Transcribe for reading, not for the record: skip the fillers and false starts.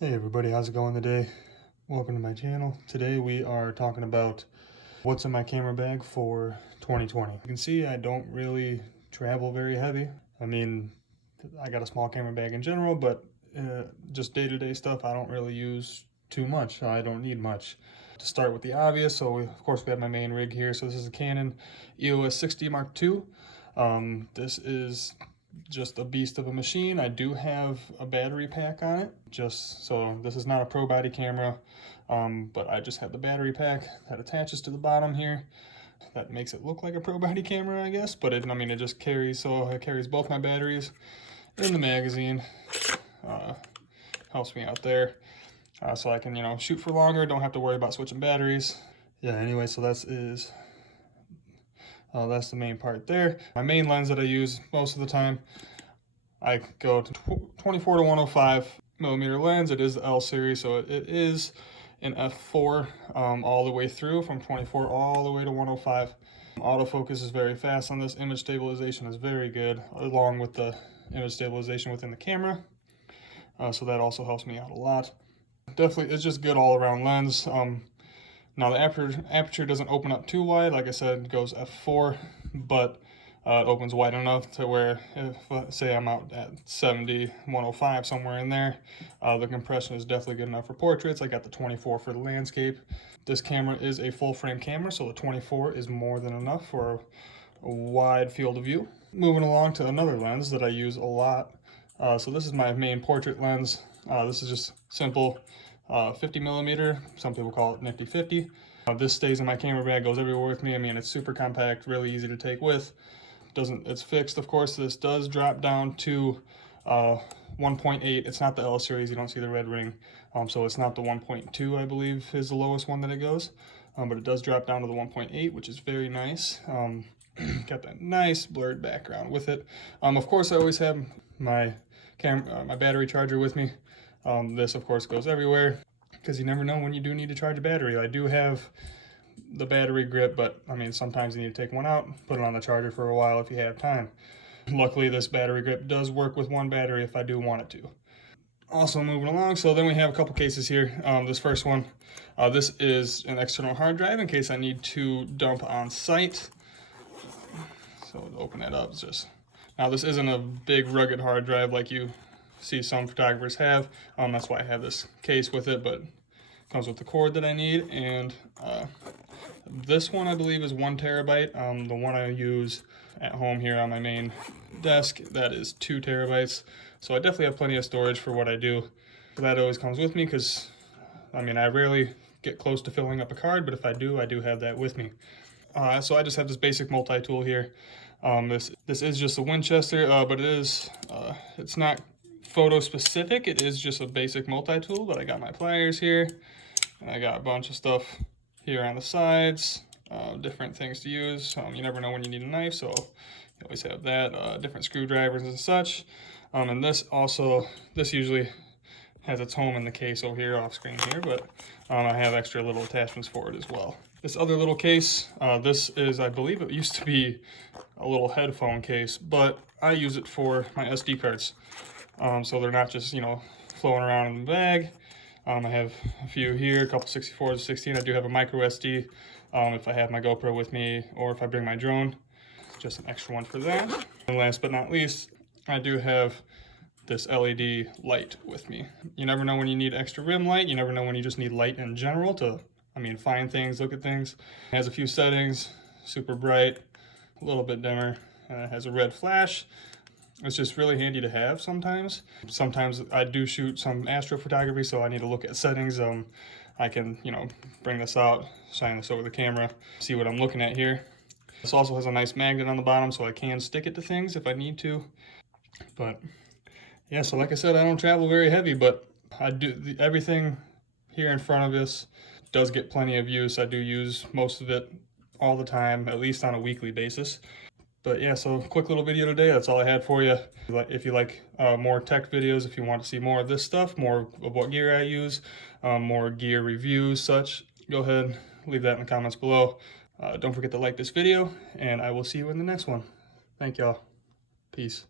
Hey everybody, how's it going today? Welcome to my channel. Today we are talking about what's in my camera bag for 2020. You can see I don't really travel very heavy. I mean, I got a small camera bag in general, but just day-to-day stuff I don't really use too much. I don't need much. To start with the obvious, so of course we have my main rig here. So this is a Canon EOS 60 Mark II. This is just a beast of a machine. I do have a battery pack on it, just so this is not a pro body camera, but I just have the battery pack that attaches to the bottom here. That makes it look like a pro body camera, I guess, but I mean, it just carries, so it carries both my batteries in the magazine. Helps me out there, so I can, shoot for longer, don't have to worry about switching batteries. Yeah, anyway, so that's the main part there. My main lens that I use most of the time, I go to 24 to 105 millimeter lens. It is the L series, so it is an f4 all the way through, from 24 all the way to 105. Autofocus is very fast on this. Image stabilization is very good, along with the image stabilization within the camera. So that also helps me out a lot. Definitely, it's just good all-around lens. Now the aperture doesn't open up too wide. Like I said, it goes f4, but it opens wide enough to where, if say I'm out at 70, 105, somewhere in there, the compression is definitely good enough for portraits. I got the 24 for the landscape. This camera is a full frame camera, so the 24 is more than enough for a wide field of view. Moving along to another lens that I use a lot. So this is my main portrait lens. This is just simple 50 millimeter. Some people call it nifty 50. This stays in my camera bag, goes everywhere with me. I mean, it's super compact, really easy to take with. It's fixed, of course. This does drop down to 1.8. It's not the L series, you don't see the red ring. So it's not the 1.2, I believe, is the lowest one that it goes. But it does drop down to the 1.8, which is very nice. Got that nice blurred background with it. Of course, I always have my battery charger with me. This, of course, goes everywhere, because you never know when you do need to charge a battery. I do have the battery grip, but I mean, sometimes you need to take one out, put it on the charger for a while if you have time. Luckily, this battery grip does work with one battery if I do want it to. Also moving along, so then we have a couple cases here. This first one, this is an external hard drive in case I need to dump on site. So to open that up, now this isn't a big rugged hard drive like you see some photographers have. That's why I have this case with it, but it comes with the cord that I need. And this one I believe is 1 terabyte. The one I use at home here on my main desk, that is 2 terabytes. So I definitely have plenty of storage for what I do. That always comes with me, because I mean, I rarely get close to filling up a card, but if I do have that with me. So I just have this basic multi-tool here. This is just a Winchester, but it's not photo specific. It is just a basic multi-tool, but I got my pliers here, and I got a bunch of stuff here on the sides, different things to use. You never know when you need a knife, so you always have that, different screwdrivers and such. And this usually has its home in the case over here off screen here, but I have extra little attachments for it as well. This other little case, this is, I believe it used to be a little headphone case, but I use it for my SD cards. So they're not just, floating around in the bag. I have a few here, a couple 64s to 16. I do have a micro SD if I have my GoPro with me, or if I bring my drone. Just an extra one for that. And last but not least, I do have this LED light with me. You never know when you need extra rim light. You never know when you just need light in general to, find things, look at things. It has a few settings, super bright, a little bit dimmer, and it has a red flash. It's just really handy to have sometimes. Sometimes I do shoot some astrophotography, so I need to look at settings. I can, bring this out, shine this over the camera, see what I'm looking at here. This also has a nice magnet on the bottom, so I can stick it to things if I need to. But yeah, so like I said, I don't travel very heavy, but I do everything here in front of us does get plenty of use. I do use most of it all the time, at least on a weekly basis. But yeah, so quick little video today. That's all I had for you. If you like more tech videos, if you want to see more of this stuff, more of what gear I use, more gear reviews, such, go ahead, leave that in the comments below. Don't forget to like this video, and I will see you in the next one. Thank y'all. Peace.